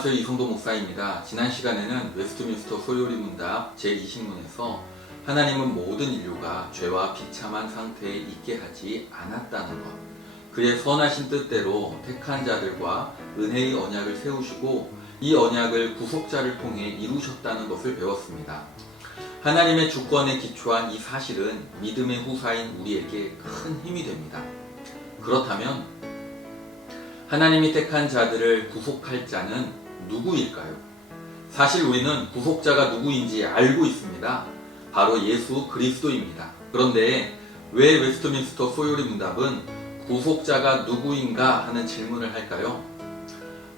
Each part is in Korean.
안녕하세요. 이성도 목사입니다. 지난 시간에는 웨스트민스터 소요리 문답 제20문에서 하나님은 모든 인류가 죄와 비참한 상태에 있게 하지 않았다는 것, 그의 선하신 뜻대로 택한 자들과 은혜의 언약을 세우시고 이 언약을 구속자를 통해 이루셨다는 것을 배웠습니다. 하나님의 주권에 기초한 이 사실은 믿음의 후사인 우리에게 큰 힘이 됩니다. 그렇다면 하나님이 택한 자들을 구속할 자는 누구일까요? 사실 우리는 구속자가 누구인지 알고 있습니다. 바로 예수 그리스도입니다. 그런데 왜 웨스트민스터 소요리 문답은 구속자가 누구인가 하는 질문을 할까요?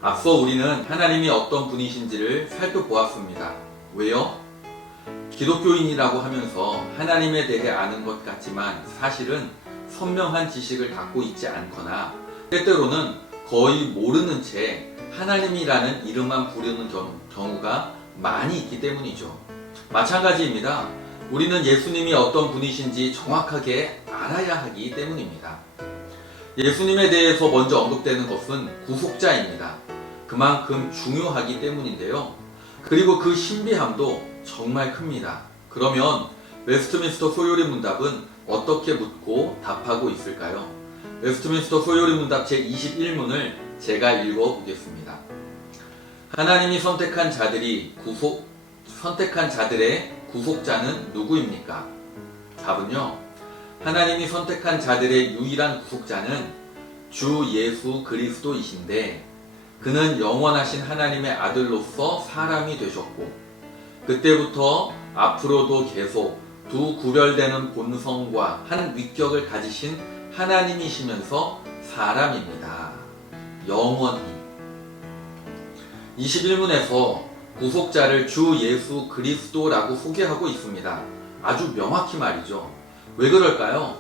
앞서 우리는 하나님이 어떤 분이신지를 살펴보았습니다. 왜요? 기독교인이라고 하면서 하나님에 대해 아는 것 같지만 사실은 선명한 지식을 갖고 있지 않거나 때때로는 거의 모르는 채 하나님이라는 이름만 부르는 경우가 많이 있기 때문이죠. 마찬가지입니다. 우리는 예수님이 어떤 분이신지 정확하게 알아야 하기 때문입니다. 예수님에 대해서 먼저 언급되는 것은 구속자입니다. 그만큼 중요하기 때문인데요. 그리고 그 신비함도 정말 큽니다. 그러면 웨스트민스터 소요리 문답은 어떻게 묻고 답하고 있을까요? 웨스트민스터 소요리 문답 제21문을 제가 읽어보겠습니다. 하나님이 선택한 자들의 구속자는 누구입니까? 답은요, 하나님이 선택한 자들의 유일한 구속자는 주 예수 그리스도이신데 그는 영원하신 하나님의 아들로서 사람이 되셨고 그때부터 앞으로도 계속 두 구별되는 본성과 한 위격을 가지신 하나님이시면서 사람입니다. 영원히. 21문에서 구속자를 주 예수 그리스도라고 소개하고 있습니다. 아주 명확히 말이죠. 왜 그럴까요?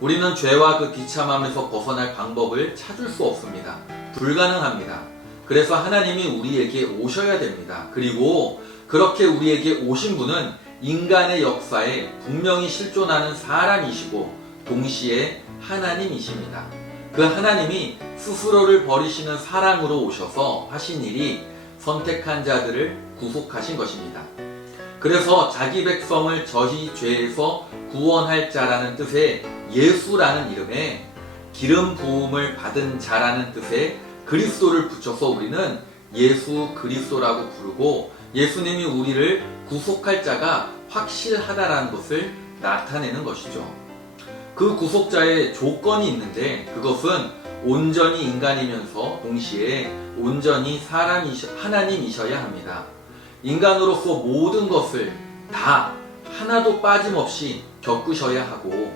우리는 죄와 그 비참함에서 벗어날 방법을 찾을 수 없습니다. 불가능합니다. 그래서 하나님이 우리에게 오셔야 됩니다. 그리고 그렇게 우리에게 오신 분은 인간의 역사에 분명히 실존하는 사람이시고 동시에 하나님이십니다. 그 하나님이 스스로를 버리시는 사랑으로 오셔서 하신 일이 선택한 자들을 구속하신 것입니다. 그래서 자기 백성을 저희 죄에서 구원할 자라는 뜻의 예수라는 이름에 기름 부음을 받은 자라는 뜻의 그리스도를 붙여서 우리는 예수 그리스도라고 부르고 예수님이 우리를 구속할 자가 확실하다라는 것을 나타내는 것이죠. 그 구속자의 조건이 있는데 그것은 온전히 인간이면서 동시에 온전히 하나님이셔야 합니다. 인간으로서 모든 것을 다 하나도 빠짐없이 겪으셔야 하고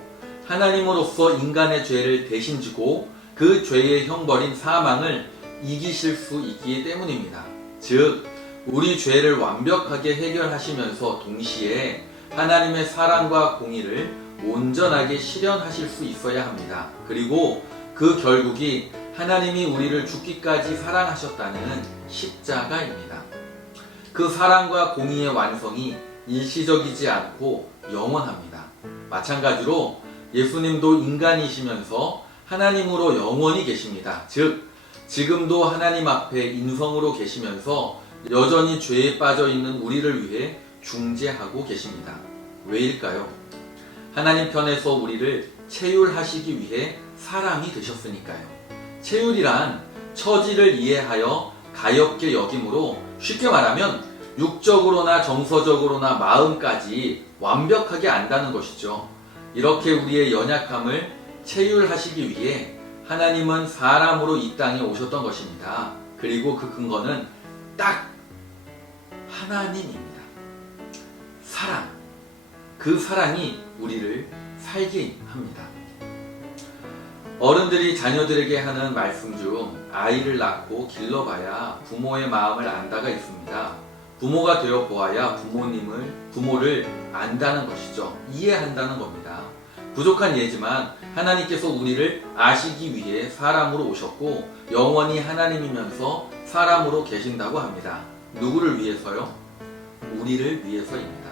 하나님으로서 인간의 죄를 대신 지고 그 죄의 형벌인 사망을 이기실 수 있기 때문입니다. 즉 우리 죄를 완벽하게 해결하시면서 동시에 하나님의 사랑과 공의를 온전하게 실현하실 수 있어야 합니다. 그리고 그 결국이 하나님이 우리를 죽기까지 사랑하셨다는 십자가입니다. 그 사랑과 공의의 완성이 일시적이지 않고 영원합니다. 마찬가지로 예수님도 인간이시면서 하나님으로 영원히 계십니다. 즉 지금도 하나님 앞에 인성으로 계시면서 여전히 죄에 빠져 있는 우리를 위해 중재하고 계십니다. 왜일까요? 하나님 편에서 우리를 체휼하시기 위해 사람이 되셨으니까요. 체휼이란 처지를 이해하여 가엾게 여김으로 쉽게 말하면 육적으로나 정서적으로나 마음까지 완벽하게 안다는 것이죠. 이렇게 우리의 연약함을 체휼하시기 위해 하나님은 사람으로 이 땅에 오셨던 것입니다. 그리고 그 근거는 딱 하나님입니다. 사랑. 그 사랑이 우리를 살게 합니다. 어른들이 자녀들에게 하는 말씀 중 아이를 낳고 길러봐야 부모의 마음을 안다가 있습니다. 부모가 되어 보아야 부모를 안다는 것이죠. 이해한다는 겁니다. 부족한 예지만 하나님께서 우리를 아시기 위해 사람으로 오셨고 영원히 하나님이면서 사람으로 계신다고 합니다. 누구를 위해서요? 우리를 위해서입니다.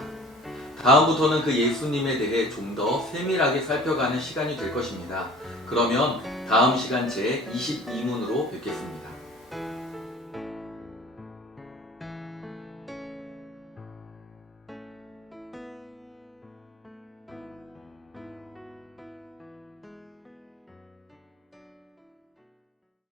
다음부터는 그 예수님에 대해 좀 더 세밀하게 살펴가는 시간이 될 것입니다. 그러면 다음 시간 제22문으로 뵙겠습니다.